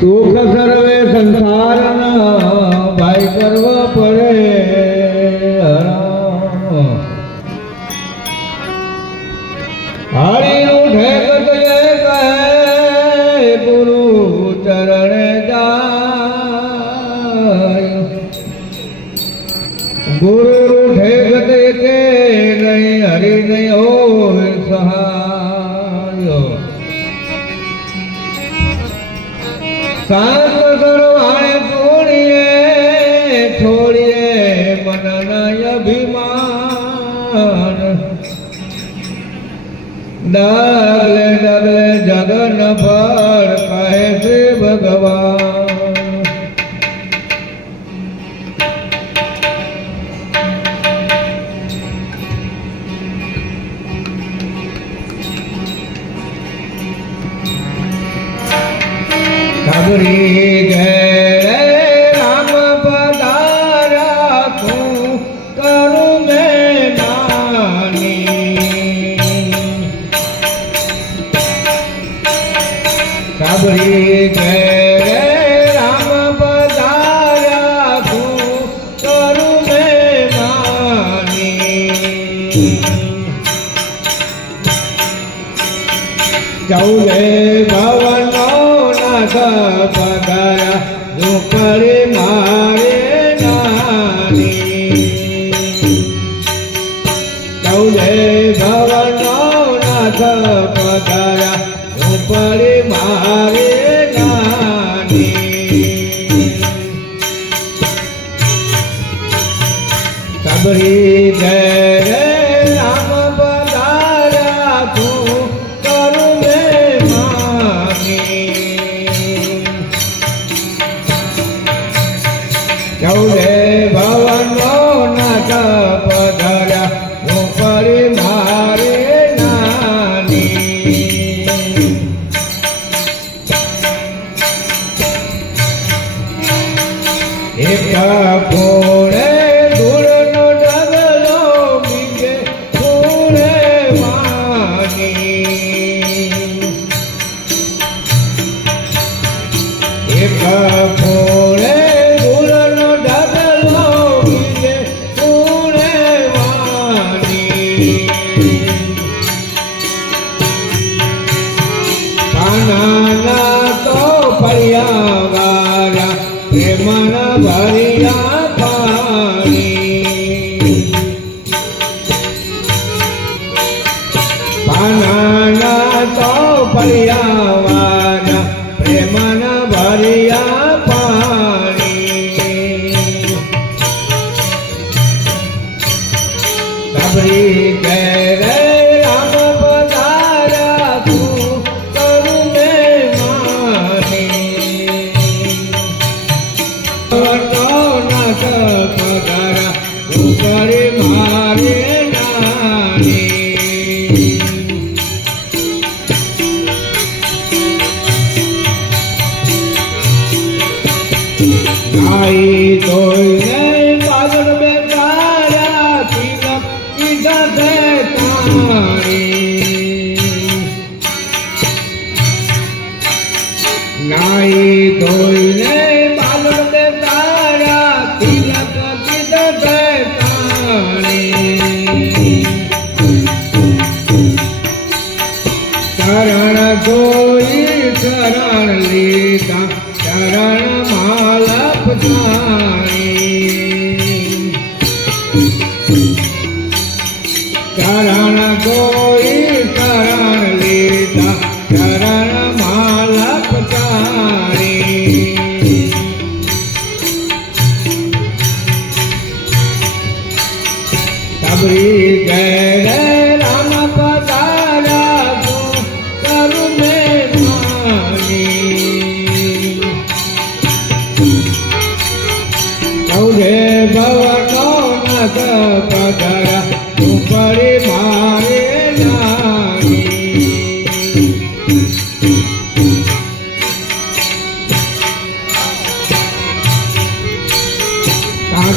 સુખ સર્વે સંસારના ભાઈ કરવા પડે. હરિનું ઠેક જય કહે ગુરુ ચરણે જાય. ગુરુ ઠેક કે નહીં, હરિ નહીં હો સહાય. સાત કરવાળે તોડીએ છોડીએ મનના અભિમાન. દા શ્રી જય રામ પધાર્યા કરું મેં માની જૌલે ભવનો નાશ પગાયા ઝૂંપડે મારે નાની જૌલે ભવનો નાશ પગાયા Now there. Maria. શરણ માલ પધારી.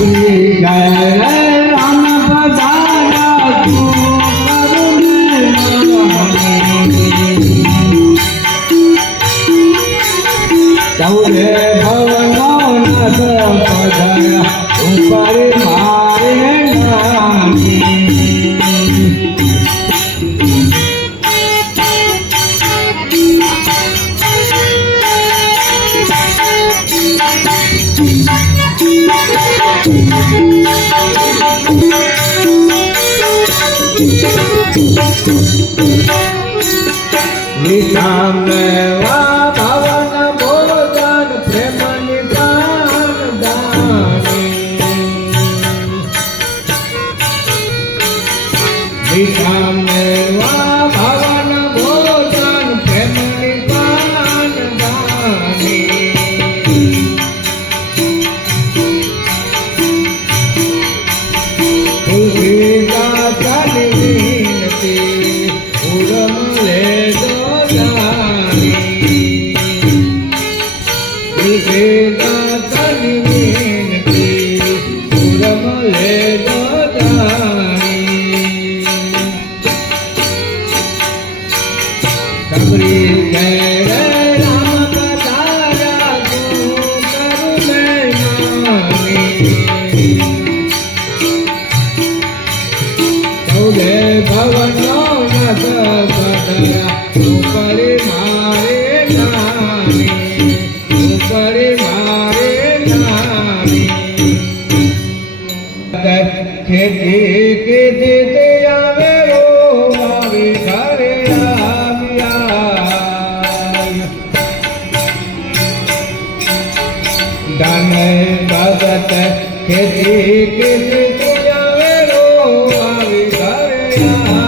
गया Itamnewa નહીં ભગત ખેતી ખેતી તુયા વેરો આવી ઘરે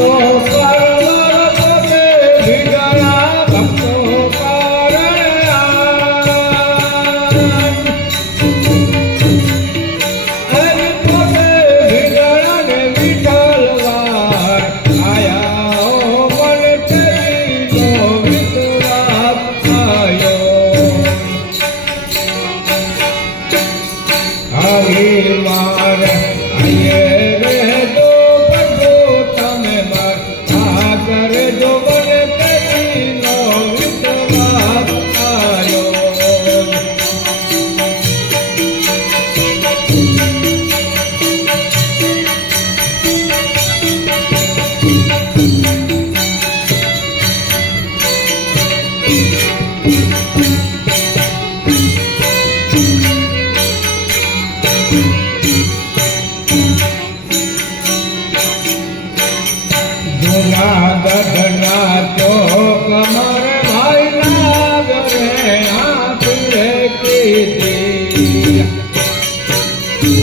Oh.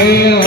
Yeah.